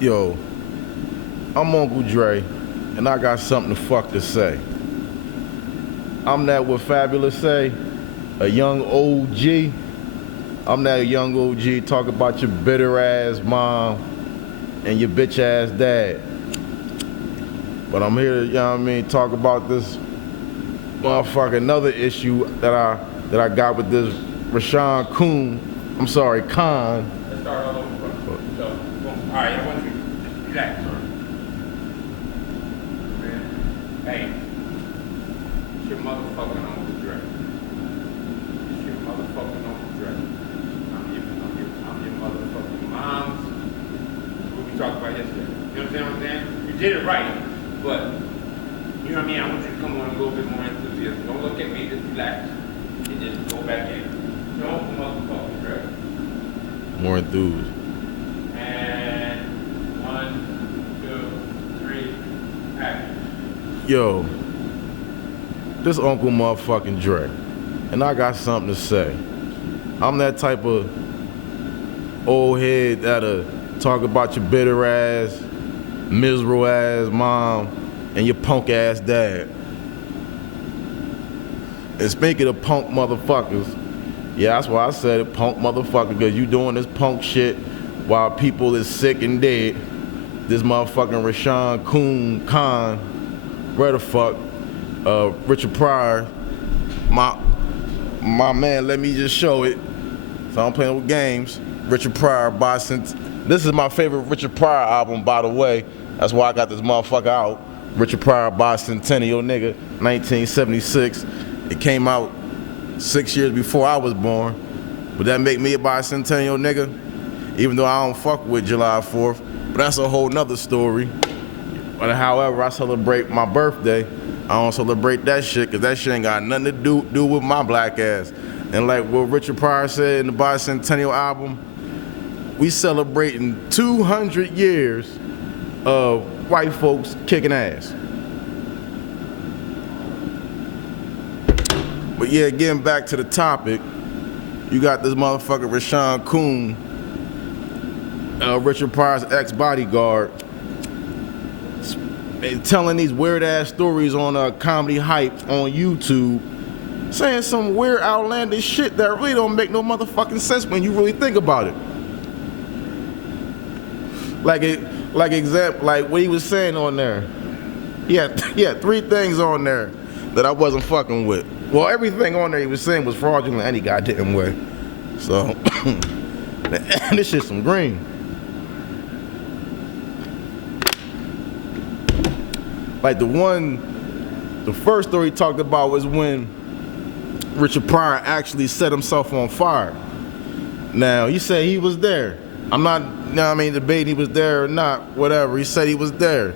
Yo, I'm Uncle Dre, and I got something to fuck to say. I'm that what Fabulous say, a young OG. I'm that young OG talk about your bitter ass mom and your bitch ass dad. But I'm here to, you know what I mean, talk about this motherfucker, another issue that I got with this Rashawn Khan. Let's start all over. So, boom. All right, I want you to just relax. Hey, it's your motherfucking Uncle Dre. It's your motherfucking Uncle Dre. I'm your motherfucking mom's. What we talked about yesterday. You understand what I'm saying? You did it right, but you know what I mean? I want you to come on a little bit more enthusiastic. Don't look at me, just relax. And just go back in. Don't motherfucking Dre. More enthused. And 1, 2, 3, action. Yo, this Uncle motherfucking Dre, and I got something to say. I'm that type of old head that'll talk about your bitter ass, miserable ass mom, and your punk ass dad. And speaking of punk motherfuckers, yeah, that's why I said it, punk motherfucker, because you doing this punk shit while people is sick and dead. This motherfucking Rashawn Khan, where the fuck, Richard Pryor, my man, let me just show it. So I'm playing with games. Richard Pryor, this is my favorite Richard Pryor album, by the way. That's why I got this motherfucker out. Richard Pryor Bicentennial, nigga, 1976. It came out 6 years before I was born. Would that make me a bicentennial nigga? Even though I don't fuck with July 4th. But that's a whole nother story. But however, I celebrate my birthday. I don't celebrate that shit, because that shit ain't got nothing to do with my black ass. And like what Richard Pryor said in the Bicentennial album, we celebrating 200 years of white folks kicking ass. But yeah, getting back to the topic, you got this motherfucker Rashawn Richard Pryor's ex-bodyguard, telling these weird-ass stories on Comedy Hype on YouTube, saying some weird, outlandish shit that really don't make no motherfucking sense when you really think about it. Like what he was saying on there. He had 3 things on there that I wasn't fucking with. Well, everything on there he was saying was fraudulent any goddamn way. So, this shit's some green. Like the first story he talked about was when Richard Pryor actually set himself on fire. Now, he said he was there. I'm not, you know what I mean, debating he was there or not, whatever. He said he was there.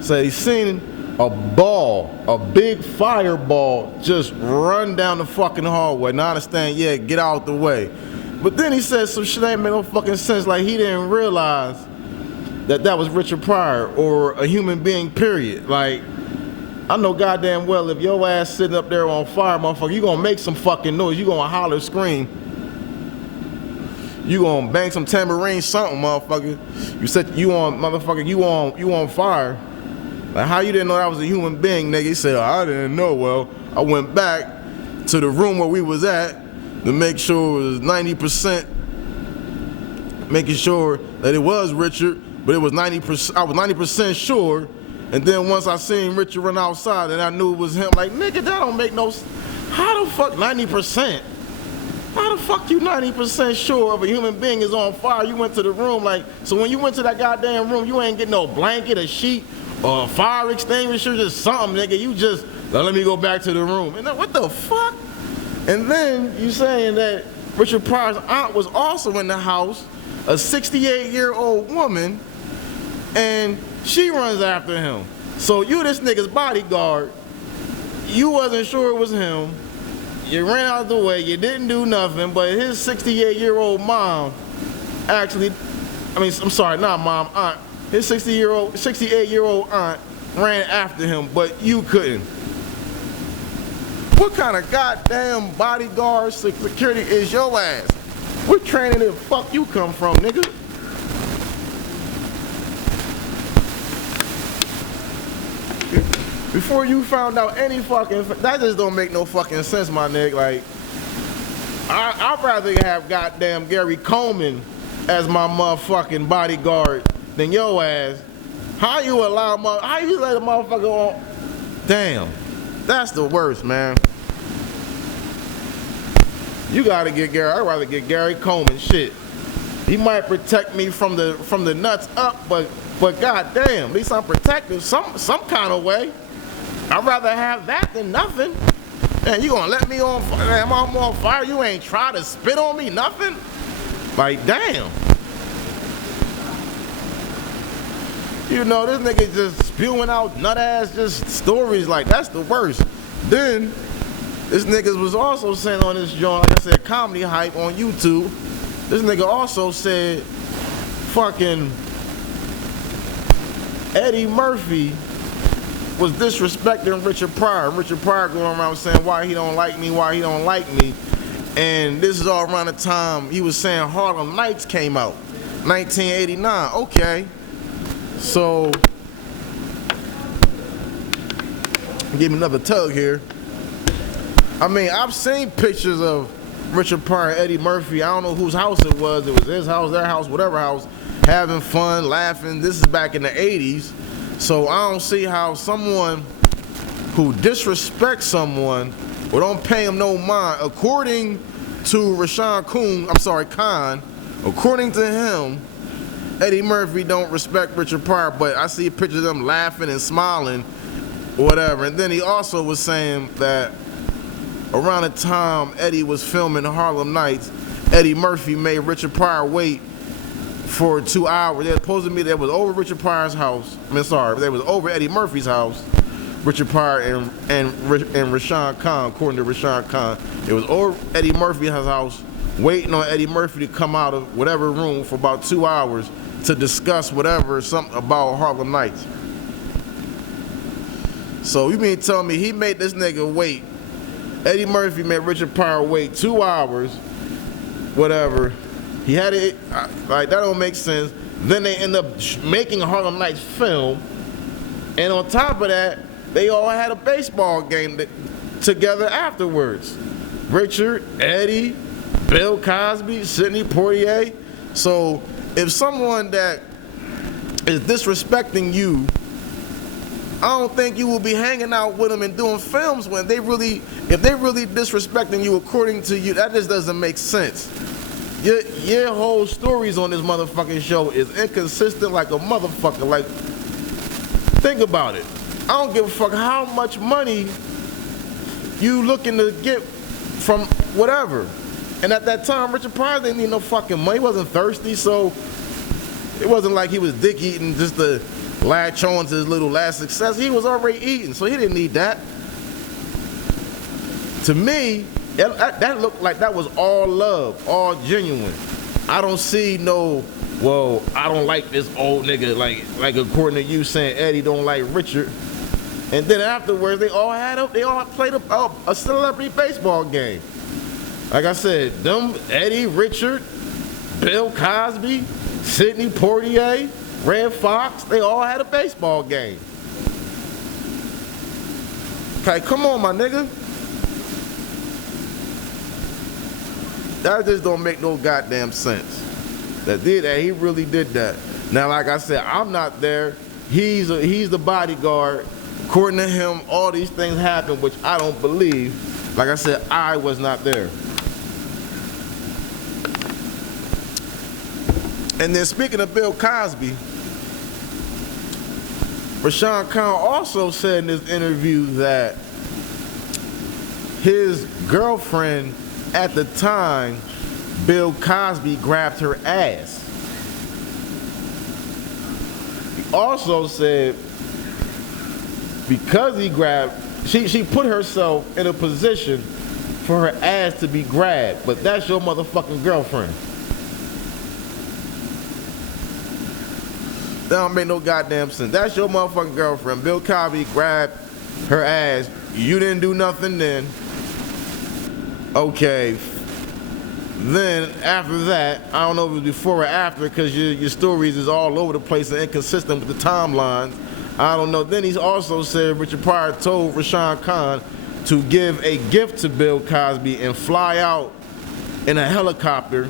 Said he seen a big fireball just run down the fucking hallway. Now I understand, yeah, get out the way. But then he said some shit that ain't make no fucking sense, like he didn't realize that was Richard Pryor or a human being, period. Like, I know goddamn well if your ass sitting up there on fire, motherfucker, you gonna make some fucking noise. You gonna holler, scream. You gonna bang some tambourine, something, motherfucker. You said you on, motherfucker, you on fire. Like, how you didn't know that was a human being, nigga? He said, I didn't know. Well, I went back to the room where we was at to make sure it was 90%, making sure that it was Richard, but it was 90%, I was 90% sure. And then once I seen Richard run outside and I knew it was him, like, nigga, that don't make no, how the fuck 90%? How the fuck you 90% sure of a human being is on fire? You went to the room, like, so when you went to that goddamn room, you ain't get no blanket, a sheet, or a fire extinguisher, just something, nigga. You just, let me go back to the room. And then, what the fuck? And then you saying that Richard Pryor's aunt was also in the house, a 68-year-old woman, and she runs after him. So you this nigga's bodyguard, you wasn't sure it was him, you ran out of the way, you didn't do nothing, but his 68-year-old mom actually, I'm sorry, not mom, aunt, his 68-year-old aunt ran after him, but you couldn't. What kind of goddamn bodyguard security is your ass? What training the fuck you come from, nigga? Before you found out any fucking, that just don't make no fucking sense, my nigga. Like, I'd rather have goddamn Gary Coleman as my motherfucking bodyguard than your ass. How you let a motherfucker on? Damn, that's the worst, man. You gotta get Gary. I'd rather get Gary Coleman. Shit, he might protect me from the nuts up, but goddamn, at least I'm protected some kind of way. I'd rather have that than nothing. Man, you gonna let me on fire? I'm on fire. You ain't try to spit on me, nothing. Like, damn. You know, this nigga just spewing out nut ass just stories like that's the worst. Then this nigga was also saying on this joint, like I said, Comedy Hype on YouTube. This nigga also said fucking Eddie Murphy was disrespecting Richard Pryor. Richard Pryor going around saying why he don't like me, why he don't like me. And this is all around the time he was saying Harlem Nights came out, 1989. Okay. So, give me another tug here. I mean, I've seen pictures of Richard Pryor and Eddie Murphy. I don't know whose house it was. It was his house, their house, whatever house. Having fun, laughing. This is back in the 80s. So I don't see how someone who disrespects someone or don't pay him no mind, according to Rashawn Khan, according to him, Eddie Murphy don't respect Richard Pryor, but I see a picture of them laughing and smiling, whatever. And then he also was saying that around the time Eddie was filming Harlem Nights, Eddie Murphy made Richard Pryor wait for 2 hours. They were supposed to be there was over Richard Pryor's house. They was over Eddie Murphy's house. Richard Pryor and Rashawn Khan, according to Rashawn Khan, it was over Eddie Murphy's house, waiting on Eddie Murphy to come out of whatever room for about 2 hours to discuss something about Harlem Nights. So you mean tell me he made this nigga wait? Eddie Murphy made Richard Pryor wait 2 hours, whatever. He had it, like, that don't make sense. Then they end up making a Harlem Nights film, and on top of that, they all had a baseball game together afterwards. Richard, Eddie, Bill Cosby, Sidney Poitier. So if someone that is disrespecting you, I don't think you will be hanging out with them and doing films if they really disrespecting you according to you. That just doesn't make sense. Your whole stories on this motherfucking show is inconsistent like a motherfucker. Like, think about it. I don't give a fuck how much money you looking to get from whatever. And at that time, Richard Pryor didn't need no fucking money. He wasn't thirsty, so it wasn't like he was dick eating just to latch on to his little last success. He was already eating, so he didn't need that. To me, that looked like that was all love, all genuine. I don't see no, well, I don't like this old nigga, like according to you saying Eddie don't like Richard. And then afterwards, they all played a celebrity baseball game. Like I said, them, Eddie, Richard, Bill Cosby, Sidney Poitier, Red Fox, they all had a baseball game. Okay, come on, my nigga. That just don't make no goddamn sense. That he really did that. Now, like I said, I'm not there. He's the bodyguard. According to him, all these things happened, which I don't believe. Like I said, I was not there. And then speaking of Bill Cosby, Rashawn Khan also said in this interview that his girlfriend at the time, Bill Cosby, grabbed her ass. He also said because he grabbed, she put herself in a position for her ass to be grabbed, but that's your motherfucking girlfriend. That don't make no goddamn sense. That's your motherfucking girlfriend. Bill Cosby grabbed her ass. You didn't do nothing then. Okay. Then after that, I don't know if it was before or after, because your stories is all over the place and inconsistent with the timelines. I don't know. Then he's also said Richard Pryor told Rashawn Khan to give a gift to Bill Cosby and fly out in a helicopter,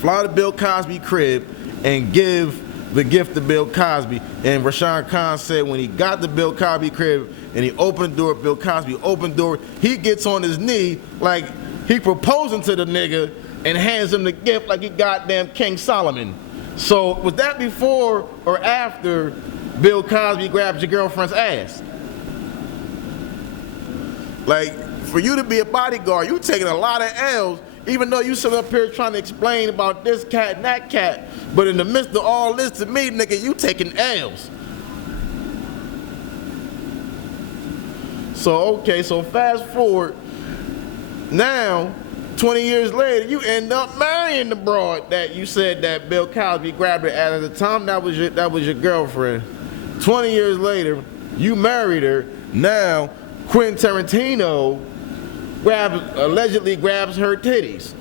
fly to Bill Cosby crib and give the gift to Bill Cosby. And Rashawn Khan said when he got to Bill Cosby crib and he opened the door, Bill Cosby opened the door, he gets on his knee like he proposing to the nigga and hands him the gift like he goddamn King Solomon. So was that before or after Bill Cosby grabbed your girlfriend's ass? Like, for you to be a bodyguard, you taking a lot of L's, even though you sit up here trying to explain about this cat and that cat, but in the midst of all this, to me, nigga, you taking L's. So, okay, so fast forward, now, 20 years later, you end up marrying the broad that you said that Bill Cosby grabbed her at the time. That was your girlfriend. 20 years later, you married her. Now, Quentin Tarantino allegedly grabs her titties.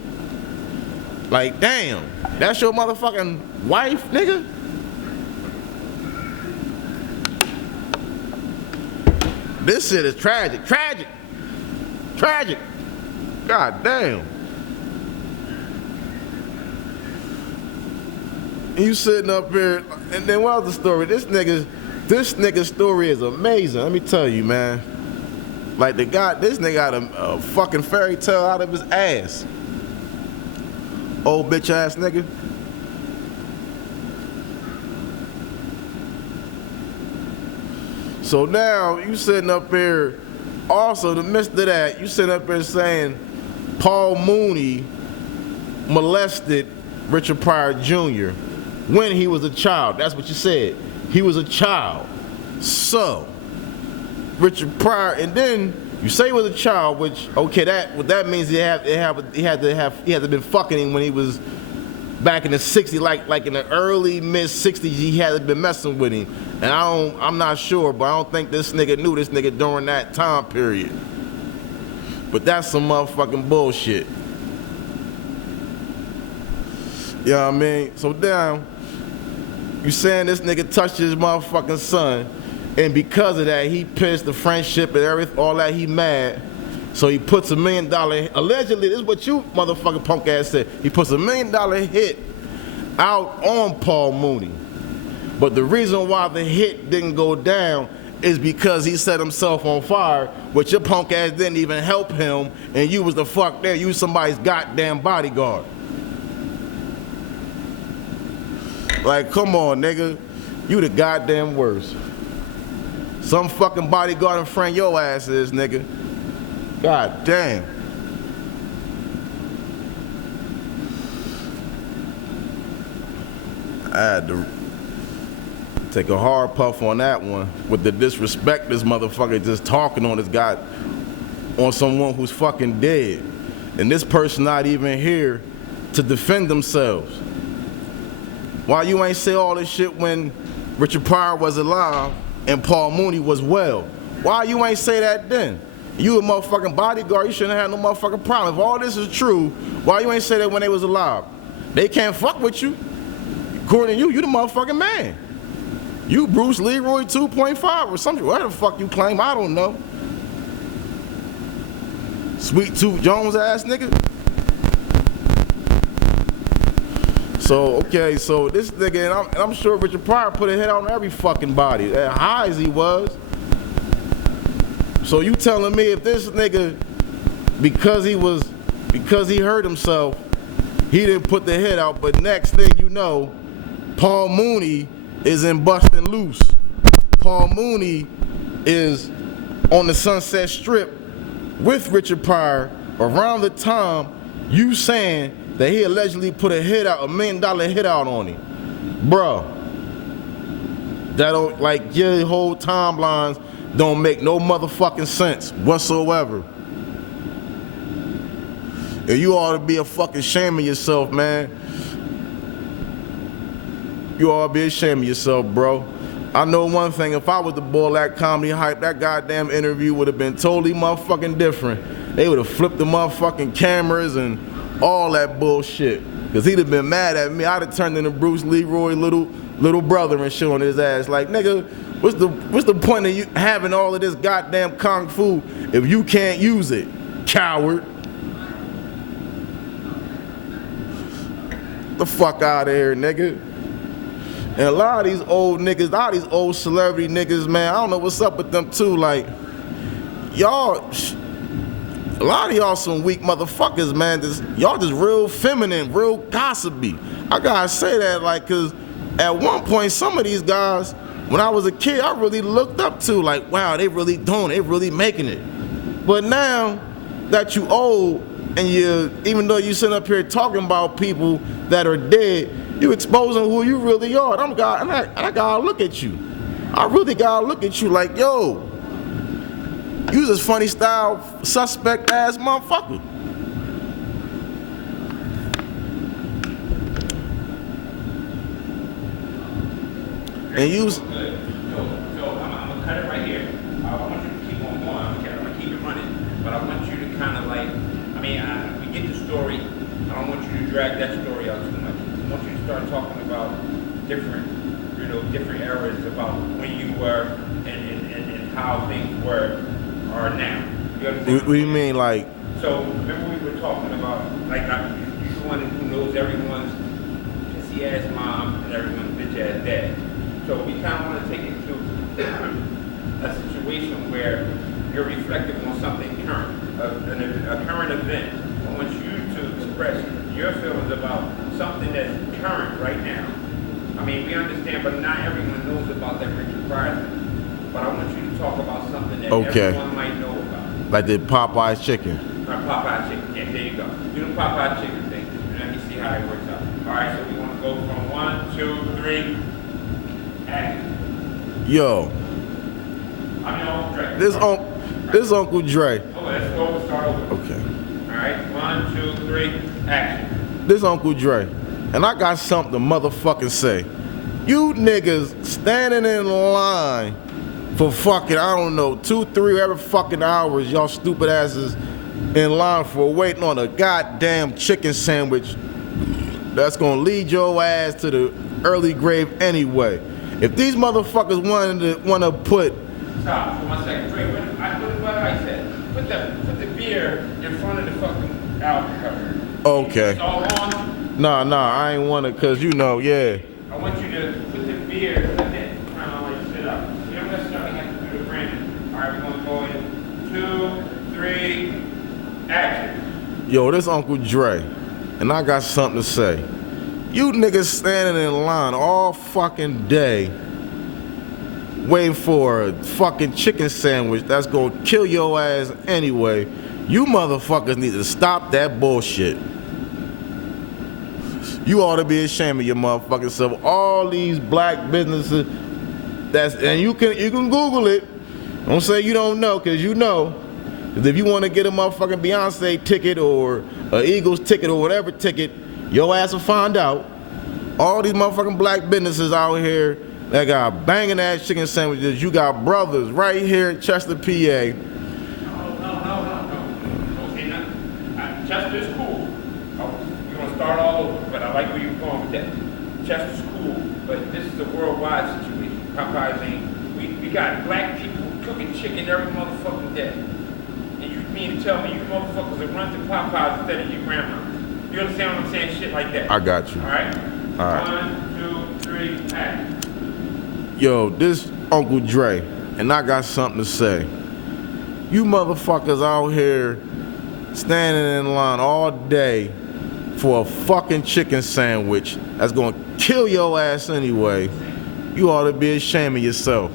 Like, damn, that's your motherfucking wife, nigga? This shit is tragic. Tragic. Tragic. God damn. You sitting up here, and then what was the story? This nigga's story is amazing. Let me tell you, man. Like this nigga got a fucking fairy tale out of his ass. Old bitch ass nigga. So now you sitting up here, also in the midst of that, you sitting up here saying Paul Mooney molested Richard Pryor Jr. when he was a child. That's what you said. He was a child. So Richard Pryor, and then you say he was a child, which okay, that means he had to been fucking him when he was back in the 60s, like in the early mid 60s. He had to been messing with him, and I'm not sure, but I don't think this nigga knew this nigga during that time period. But that's some motherfucking bullshit. You know what I mean? So now you saying this nigga touched his motherfucking son, and because of that, he pissed, the friendship and everything, all that, he mad. So he puts $1 million, allegedly, this is what you motherfucking punk ass said, he puts $1 million hit out on Paul Mooney. But the reason why the hit didn't go down is because he set himself on fire, which your punk ass didn't even help him, and you was the fuck there, you was somebody's goddamn bodyguard. Like, come on, nigga, you the goddamn worst. Some fucking bodyguard in front of your ass is, nigga. God damn. I had to take a hard puff on that one with the disrespect this motherfucker just talking on this guy, on someone who's fucking dead. And this person not even here to defend themselves. Why you ain't say all this shit when Richard Pryor was alive and Paul Mooney was well? Why you ain't say that then? You a motherfucking bodyguard, you shouldn't have no motherfucking problem. If all this is true, why you ain't say that when they was alive? They can't fuck with you. According to you, you the motherfucking man. You Bruce Leroy 2.5 or something. What the fuck you claim? I don't know. Sweet Tooth Jones ass nigga. So, okay, so this nigga, and I'm sure Richard Pryor put a hit on every fucking body, as high as he was. So you telling me if this nigga, because he hurt himself, he didn't put the hit out, but next thing you know, Paul Mooney is in Bustin' Loose. Paul Mooney is on the Sunset Strip with Richard Pryor around the time you saying that he allegedly put a hit out, $1 million hit out on him. Bruh, that don't, like, your whole timelines don't make no motherfucking sense whatsoever. And you ought to be a fucking shame of yourself, man. You ought to be ashamed of yourself, bro. I know one thing, if I was the bull that comedy hype, that goddamn interview would have been totally motherfucking different. They would have flipped the motherfucking cameras and all that bullshit. Cause he'd have been mad at me. I'd have turned into Bruce Leroy little brother and shit on his ass. Like, nigga, What's the point of you having all of this goddamn kung fu if you can't use it, coward? The fuck out of here, nigga. And a lot of these old niggas, a lot of these old celebrity niggas, man, I don't know what's up with them too. Like, y'all, a lot of y'all some weak motherfuckers, man. Y'all just real feminine, real gossipy. I gotta say that, like, cause at one point, some of these guys, when I was a kid, I really looked up to, like, wow, they really doing it, they really making it. But now that you old and even though you sitting up here talking about people that are dead, you exposing who you really are. I gotta look at you. I really gotta look at you like, yo, you this funny style, suspect ass motherfucker. And you. So I'm gonna cut it right here. I want you to keep on going. I'm gonna keep it running, but I want you to kind of like, we get the story. I don't want you to drag that story out too much. I want you to start talking about different eras about when you were and how things were or now. You understand? What do you mean, like? So remember we were talking about like you're the one who knows everyone's pissy ass mom and everyone's bitch ass dad. So we kind of want to take it to a situation where you're reflective on something current, a current event. I want you to express your feelings about something that's current right now. I mean, we understand, but not everyone knows about that Richard Pryor thing. But I want you to talk about something that everyone might know about. Like the Popeye's chicken. Popeye chicken. Yeah, there you go. Do the Popeye chicken thing. And let me see how it works out. All right, so we want to go from 1, 2, 3. Action. Yo. I'm your Uncle Dre. This Uncle Dre. Oh, let's go. Start over. Okay. All right, 1, 2, 3. Action. This Uncle Dre. And I got something to motherfucking say. You niggas standing in line for fucking, I don't know, 2, 3 every fucking hours, y'all stupid asses in line for waiting on a goddamn chicken sandwich that's gonna lead your ass to the early grave anyway. If these motherfuckers wanna put. Stop for 1 second. Wait, what I said? Put the beer in front of the fucking album cover. Okay. It's all on. Nah, I ain't wanna, cause you know, yeah. I want you to put the beer, put it kind of like sit up. You don't necessarily have to do the branding. All right, we're gonna go in 2, 3, action. Yo, this Uncle Dre, and I got something to say. You niggas standing in line all fucking day waiting for a fucking chicken sandwich that's gonna kill your ass anyway. You motherfuckers need to stop that bullshit. You ought to be ashamed of your motherfucking self. All these black businesses, and you can Google it. Don't say you don't know, cause you know. Cause if you want to get a motherfucking Beyonce ticket or a Eagles ticket or whatever ticket, your ass will find out. All these motherfucking black businesses out here that got banging ass chicken sandwiches. You got brothers right here in Chester, PA. No. Don't say nothing. Chester's cool. We're gonna start all over, but I like where you're going with that. Chester's cool, but this is a worldwide situation. Popeyes ain't. We got black people cooking chicken every motherfucking day. And you mean to tell me you motherfuckers will run to Popeyes instead of your grandma? You understand what I'm saying? Shit like that. I got you. All right? All right. 1, 2, 3, action. Yo, this Uncle Dre, and I got something to say. You motherfuckers out here standing in line all day for a fucking chicken sandwich that's gonna kill your ass anyway. You ought to be ashamed of yourself.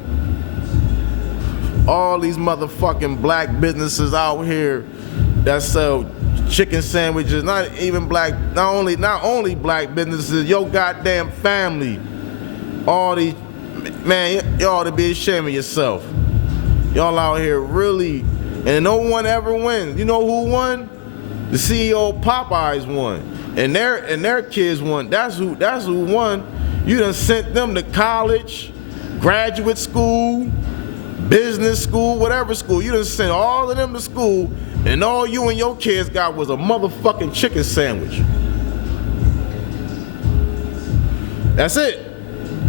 All these motherfucking black businesses out here that sell chicken sandwiches, not only black businesses, your goddamn family. All these, man, you ought to be ashamed of yourself. Y'all out here really, and no one ever wins. You know who won? The CEO of Popeyes won, and their kids won. That's who won. You done sent them to college, graduate school, business school, whatever school. You done sent all of them to school, and all you and your kids got was a motherfucking chicken sandwich. That's it.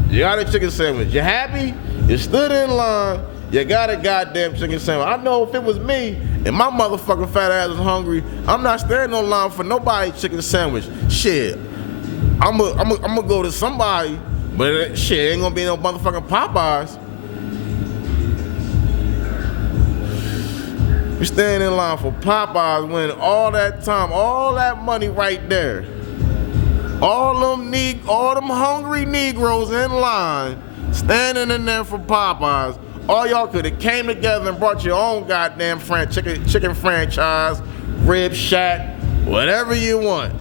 You got a chicken sandwich. You happy? You stood in line. You got a goddamn chicken sandwich. I know if it was me and my motherfucking fat ass was hungry, I'm not standing on line for nobody's chicken sandwich. Shit. I'm gonna go to somebody, but shit ain't gonna be no motherfucking Popeyes. You stand in line for Popeyes when all that time, all that money right there. All them hungry Negroes in line, standing in there for Popeyes. All y'all could have came together and brought your own goddamn chicken franchise, Rib Shack, whatever you want.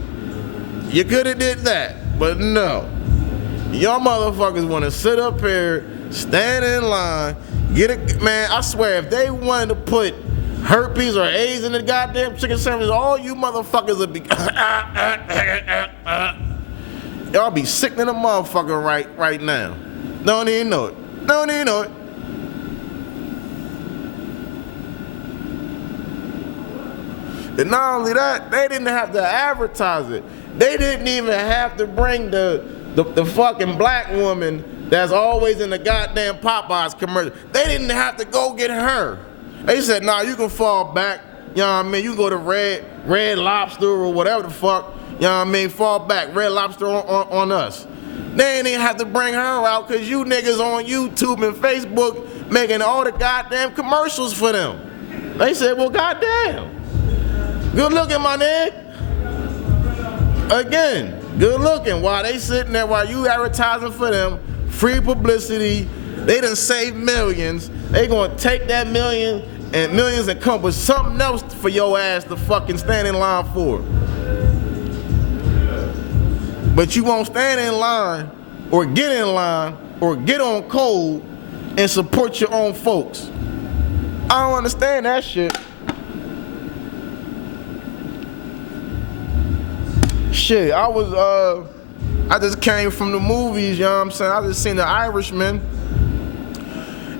You could have did that, but no. Y'all motherfuckers want to sit up here, stand in line, get it, man. I swear, if they wanted to put herpes or AIDS in the goddamn chicken sandwich, all you motherfuckers would be. Y'all be sick in the motherfucker right now. Don't even know it. Don't even know it. And not only that, they didn't have to advertise it. They didn't even have to bring the fucking black woman that's always in the goddamn Popeyes commercial. They didn't have to go get her. They said, nah, you can fall back. You know what I mean? You can go to Red Lobster or whatever the fuck. You know what I mean? Fall back. Red Lobster on us. They didn't even have to bring her out because you niggas on YouTube and Facebook making all the goddamn commercials for them. They said, well, goddamn. Good looking, my nigga. Again, good looking. While they sitting there, while you advertising for them, free publicity, they done save millions. They gonna take that millions and come with something else for your ass to fucking stand in line for. But you won't stand in line or get in line or get on code and support your own folks. I don't understand that shit. Shit, I just came from the movies, you know what I'm saying? I just seen The Irishman.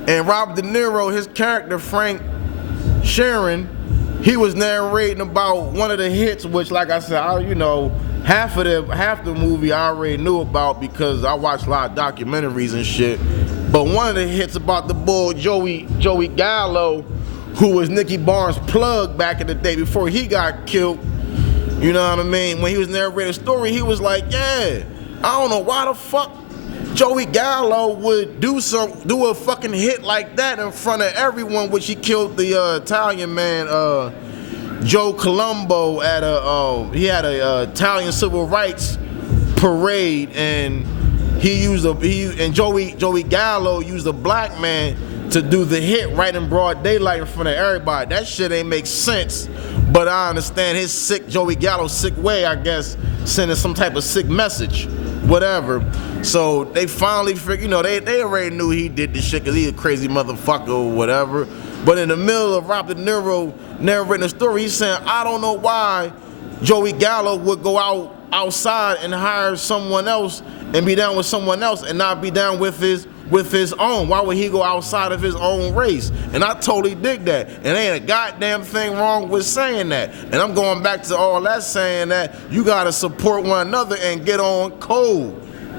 And Robert De Niro, his character, Frank Sheeran, he was narrating about one of the hits, which, like I said, half the movie I already knew about because I watched a lot of documentaries and shit. But one of the hits about the bull Joey Gallo, who was Nicky Barnes' plug back in the day before he got killed. You know what I mean? When he was narrating the story, he was like, yeah, I don't know why the fuck Joey Gallo would do a fucking hit like that in front of everyone, which he killed the Italian man, Joe Colombo at he had a Italian civil rights parade, and Joey Gallo used a black man to do the hit right in broad daylight in front of everybody. That shit ain't make sense, but I understand Joey Gallo's sick way, I guess, sending some type of sick message, whatever. So they finally figured, they already knew he did this shit because he a crazy motherfucker or whatever. But in the middle of Robert De Niro narrating the story, he's saying, I don't know why Joey Gallo would go outside and hire someone else and be down with someone else and not be down with his own. Why would he go outside of his own race? And I totally dig that. And ain't a goddamn thing wrong with saying that. And I'm going back to all that saying that you gotta support one another and get on code.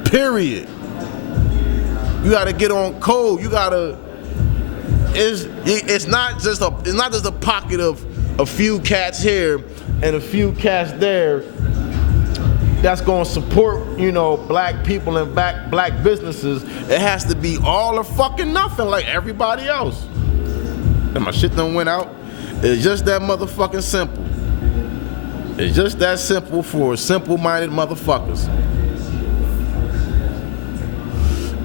Period. You gotta get on code. You gotta. It's not just a pocket of a few cats here and a few cats there that's gonna support, black people and black businesses. It has to be all or fucking nothing like everybody else. And my shit done went out. It's just that motherfucking simple. It's just that simple for simple-minded motherfuckers.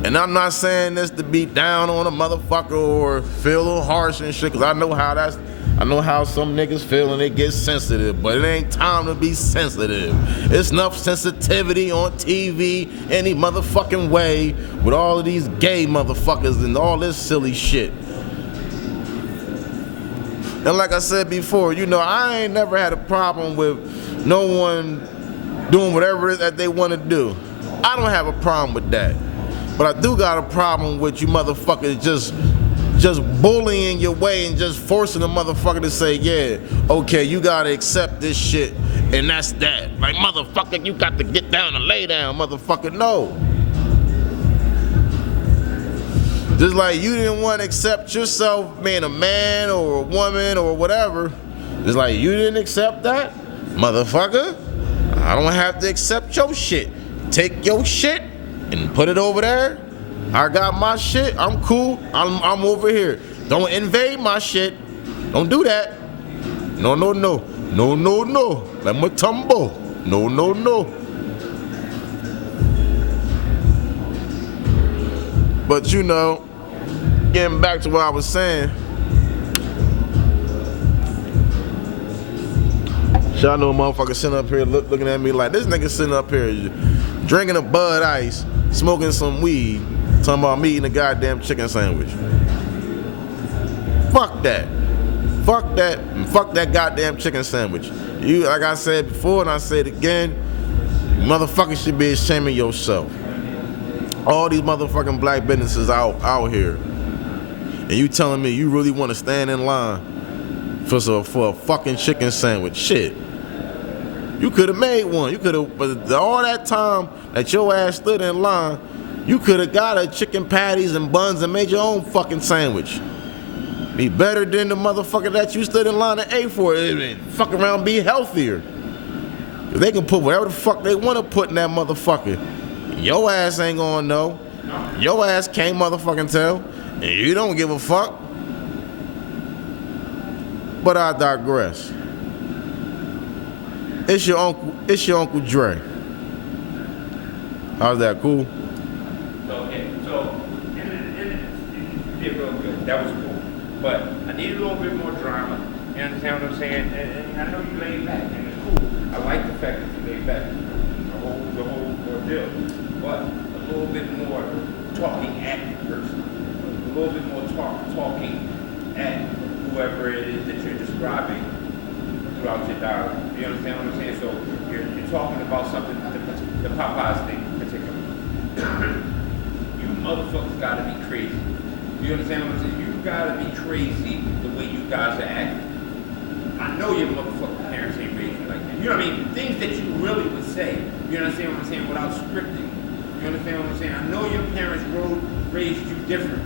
And I'm not saying this to be down on a motherfucker or feel a little harsh and shit, cause I know how some niggas feel and they get sensitive, but it ain't time to be sensitive. It's enough sensitivity on TV any motherfucking way with all of these gay motherfuckers and all this silly shit. And like I said before, I ain't never had a problem with no one doing whatever it is that they want to do. I don't have a problem with that. But I do got a problem with you motherfuckers just bullying your way and just forcing a motherfucker to say, yeah, okay, you gotta accept this shit, and that's that. Like, motherfucker, you got to get down and lay down, motherfucker. No. Just like you didn't want to accept yourself being a man or a woman or whatever. Just like you didn't accept that, motherfucker. I don't have to accept your shit. Take your shit and put it over there. I got my shit. I'm cool. I'm over here. Don't invade my shit. Don't do that. No, no, no. No, no, no. Let me tumble. No, no, no. But you know, getting back to what I was saying, y'all know a motherfucker sitting up here looking at me like this nigga sitting up here drinking a Bud Ice, smoking some weed, talking about me eating a goddamn chicken sandwich. Fuck that. Fuck that, and fuck that goddamn chicken sandwich. You, like I said before and I say it again, motherfuckers should be ashamed of yourself. All these motherfucking black businesses out here, and you telling me you really want to stand in line for a fucking chicken sandwich? Shit, you could have made one. You could have, but all that time that your ass stood in line, you could have got a chicken patties and buns and made your own fucking sandwich. Be better than the motherfucker that you stood in line and ate for. Fuck around, and be healthier. They can put whatever the fuck they want to put in that motherfucker. Your ass ain't gonna know. Your ass can't motherfucking tell. And you don't give a fuck. But I digress. It's your Uncle Dre. How's that, cool? So you did real good. That was cool. But I need a little bit more drama. You understand what I'm saying? And I know you laid back, and it's cool. I like the fact that you laid back. The whole ordeal. But a little bit more talking at the person. A little bit more talking at whoever it is that you're describing throughout your dialogue. You understand what I'm saying? So you're talking about something, the Popeyes thing in particular. You motherfuckers gotta be crazy. You understand what I'm saying? You gotta be crazy the way you guys are acting. I know your motherfucking parents ain't raised you like that. You know what I mean? Things that you really would say. You understand what I'm saying? Without scripting. You understand what I'm saying? I know your parents raised you different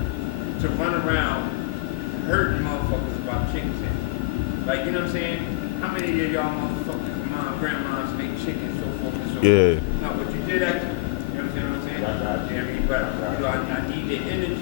to run around hurting motherfuckers about chicken sandwiches. Like, you know what I'm saying? How many of y'all motherfuckers, grandmas make chicken, so forth and so forth? Yeah. No, but you did actually. You understand what I'm saying? You know what I mean? But you know, I need the energy